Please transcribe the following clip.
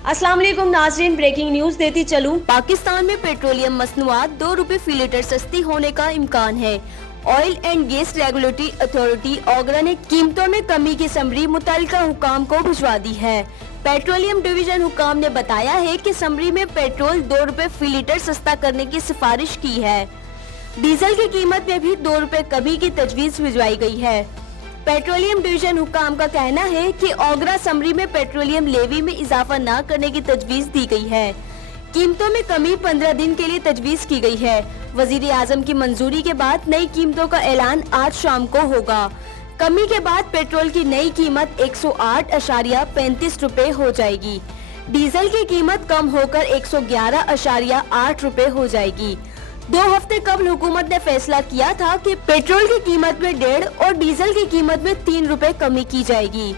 अस्सलाम वालेकुम नाज़रीन, ब्रेकिंग न्यूज देती चलूं। पाकिस्तान में पेट्रोलियम मसनूआत 2 रुपए फी लीटर सस्ती होने का इम्कान है। Oil and gas regulatory authority OGRA ने कीमतों में कमी की समरी मुतल्लिका हुकाम को भिजवा दी है। पेट्रोलियम डिवीजन हुकाम ने बताया है कि समरी में पेट्रोल 2 रुपए फी लीटर सस्ता करने की सिफारिश की है। डीजल की कीमत में भी 2 रुपए कमी की तजवीज भिजवाई गई है। पेट्रोलियम डिवीजन हुकाम का कहना है कि ओगरा समरी में पेट्रोलियम लेवी में इजाफा न करने की तजवीज दी गई है। कीमतों में कमी 15 दिन के लिए तजवीज की गई है। वजीर आजम की मंजूरी के बाद नई कीमतों का ऐलान आज शाम को होगा। कमी के बाद पेट्रोल की नई कीमत 108.35 रुपए हो जाएगी। डीजल की कीमत कम होकर 111.8 रुपए हो जाएगी। 2 हफ्ते कबल हुकूमत ने फैसला किया था कि पेट्रोल की कीमत में 1.5 और डीजल की कीमत में 3 रुपए कमी की जाएगी।